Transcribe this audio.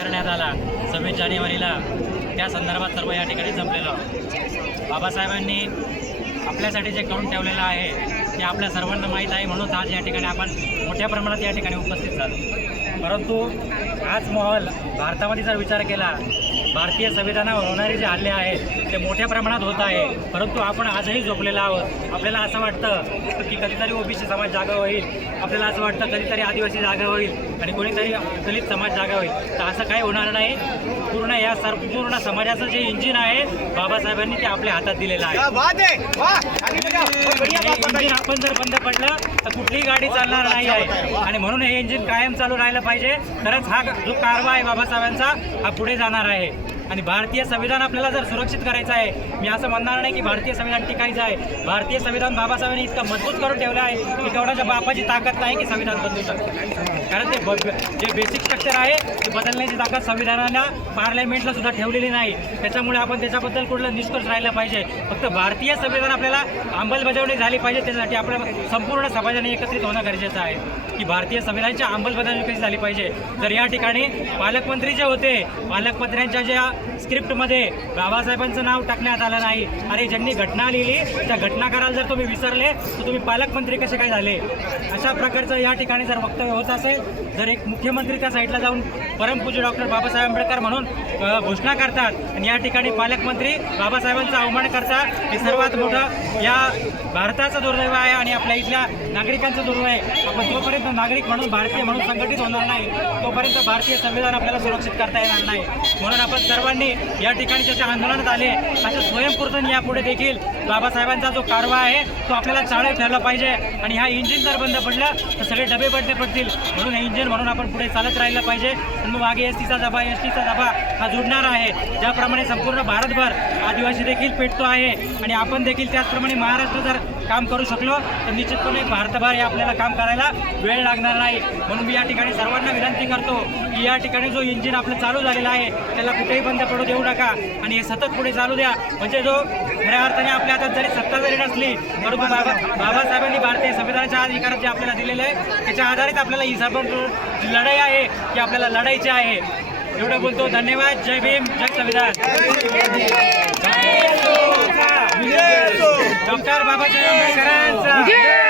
करण्यात आला 26 जानेवारीला, त्या संदर्भात सर्व या ठिकाणी जमलेलो. बाबासाहेबांनी आपल्यासाठी जे करून ठेवलेलं आहे ते आपल्या सर्वांना माहीत आहे, म्हणून आज या ठिकाणी आपण मोठ्या प्रमाणात या ठिकाणी उपस्थित झालो. परंतु आज माहोल भारतामध्ये जर विचार केला, भारतीय संविधानावर होणारे जे हल्ले आहेत ते मोठ्या प्रमाणात होत आहे, परंतु आपण आजही झोपलेलो आहोत. आपल्याला असं वाटतं की कधीतरी ओबीसी समाज जागा होईल, आपल्याला असं वाटतं कधीतरी आदिवासी जागा होईल आणि कोणीतरी दलित समाज जागा होईल. तर असं काही होणार नाही. पूर्ण या संपूर्ण समाजाचं जे इंजिन आहे बाबासाहेबांनी ते आपल्या हातात दिलेलं आहे. इंजिन आपण जर बंद पडलं तर कुठलीही गाडी चालणार नाही आहे, आणि म्हणून हे इंजिन कायम चालू राहिलं पाहिजे. तरच हा जो कारवा आहे बाबासाहेबांचा हा पुढे जाणार आहे. आणि भारतीय संविधान आपल्याला जर सुरक्षित करायचं आहे, मी असं म्हणणार नाही की भारतीय संविधान टिकायचं आहे. भारतीय संविधान बाबासाहेबांनी इतकं मजबूत करून ठेवलं आहे की तेवढ्याच्या बापाची ताकद नाही की संविधान बदलू शकतं. कारण ते जे बेसिक स्ट्रक्चर आहे ते बदलण्याची ताकद संविधानाला, पार्लमेंटला सुद्धा ठेवलेली नाही. त्याच्यामुळे आपण त्याच्याबद्दल कुठला निष्कर्ष राहिला पाहिजे. फक्त भारतीय संविधान आपल्याला अंमलबजावणी झाली पाहिजे. त्यासाठी आपल्या संपूर्ण समाजाने एकत्रित होणं गरजेचं आहे की भारतीय संविधानाची अंमलबजावणी कशी झाली पाहिजे. जर या ठिकाणी पालकमंत्री जे होते, पालकमंत्र्यांच्या ज्या स्क्रिप्टमध्ये बाबासाहेबांचं नाव टाकण्यात आलं नाही. अरे ज्यांनी घटना लिहिली त्या घटनाकाराला जर तुम्ही विसरले तर तुम्ही पालकमंत्री कसे काय झाले. अशा प्रकारचं या ठिकाणी जर वक्तव्य होत असेल, जर एक मुख्यमंत्री त्या साईडला जाऊन परमपूज्य डॉक्टर बाबासाहेब आंबेडकर म्हणून घोषणा करतात आणि या ठिकाणी पालकमंत्री बाबासाहेबांचा अवमान करतात, हे सर्वात मोठं या भारताचं दुर्दैव आहे आणि आपल्या इथल्या नागरिकांचं दुर्दैव आहे. आपण जोपर्यंत नागरिक म्हणून, भारतीय म्हणून संघटित होणार नाही तोपर्यंत भारतीय संविधान आपल्याला सुरक्षित करता येणार नाही. म्हणून आपण सर्वांनी या ठिकाणी ज्याच्या आंदोलनात आले अशा स्वयंपूर्तन यापुढे देखील बाबासाहेबांचा जो कारवा आहे तो आपल्याला चालत ठेवला पाहिजे. आणि हा इंजिन जर बंद पडलं तर सगळे डबे बंद पडतील. म्हणून हे इंजिन म्हणून आपण पुढे चालत राहिलं पाहिजे. आणि मग मागे एसटीचा डबा हा जुडणार आहे. ज्याप्रमाणे संपूर्ण भारतभर आदिवासी देखील पेटतो आहे आणि आपण देखील त्याचप्रमाणे महाराष्ट्र जर काम करू शकलो तर निश्चितपणे भारतभर हे आपल्याला काम करायला वेळ लागणार नाही. म्हणून मी या ठिकाणी सर्वांना विनंती करतो की या ठिकाणी जो इंजिन आपलं चालू झालेला आहे त्याला कुठेही बंद पडू देऊ नका आणि हे सतत पुढे चालू द्या. म्हणजे जो खऱ्या अर्थाने आपल्या हातात जरी सत्ता जरी नसली परंतु बाबासाहेबांनी भारतीय संविधानाच्या अधिकारात जे आपल्याला दिलेलं आहे त्याच्या आधारित आपल्याला ही सर्व लढाई आहे की आपल्याला लढायची आहे. एवढं बोलतो. धन्यवाद. जय भीम, जय संविधान. डॉक्टर बाबासाहेब आंबेडकरांचा